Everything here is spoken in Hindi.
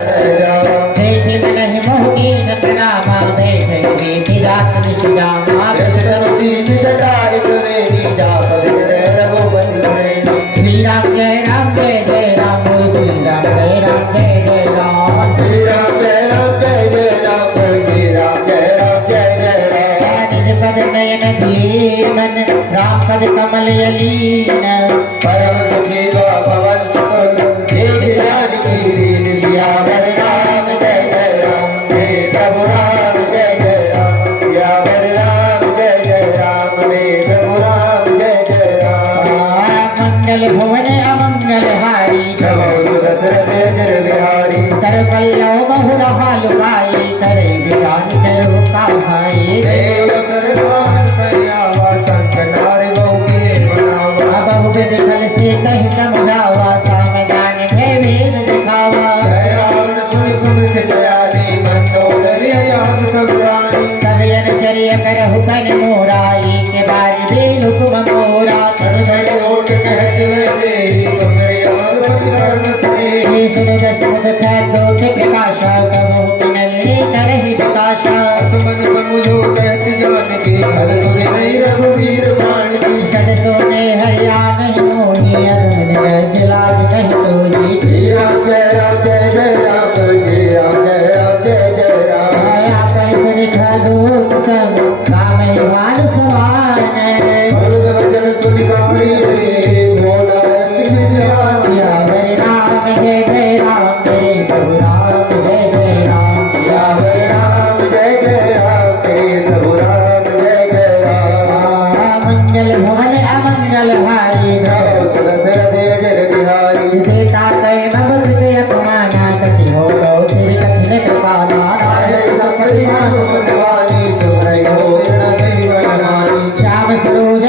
देखे मन ही मोहगी न प्रणामा बैठे बेटी रात निश्यामा शीश जटाई करेगी जा पर रघुपति श्रेणी श्री राम जय राम जय जय राम श्री राम जय राम जय जय राम श्री राम जय राम जय जय राम श्री राम जय राम जय जय राम निज पद नयन धीर मन राम पद कमल अलीन परम दुखी भवन सुख एक जानकी लीन सियावर राम जय जय राम हे प्रभु राम जय जय राम सियावर राम जय जय राम हे प्रभु राम जय जय राम मंगल भुवन अमंगल हारी प्रभु सुदशरथ जय बिहारी कर पल्लव बहुरहा लुकाई करे विजान करो का भाई देव सर्वान करियावा संत नारी बहु के बनावा बहु विध कल से कही समझावा सामदान में वेद दिखावा जय रावण सुन सुन के सयानी मंदोदरी याद सब रानी कवियन चरिय करहु पन मोराई के बारी बेल हुकुम मोरा धन धन ओट कहत रहते सुंदरी अमर पति धर्म से हे सुन दस मुख खैतो के प्रकाशा कबहु पिनवरे करहि प्रकाशा सुमन समुझो कहत जानकी फल सुनि नहीं रघुवीर प्राण की सड सोने हरिया नहीं मोही अरुण गज लाज नहीं तोही श्री राम जय राम जय जय राम श्री राम जय राम जय जय राम आया पैसर खदूत संग राम युवान समान मनुष्य वचन सुनि गाई से बोला सियावर राम जय जय राम जय प्रभु राम जय जय राम सियावर राम जय जय राम हे प्रभु राम जय जय राम मंगल भवन अमंगल हारी प्रभु सुदशरथ जय बिहारी सीता कई बबुल के अपमाना कति हो गौ श्री कठिन कृपाला आये संपत्ति मानो भगवानी सुरई हो रण कई वरदानी श्याम स्वरूप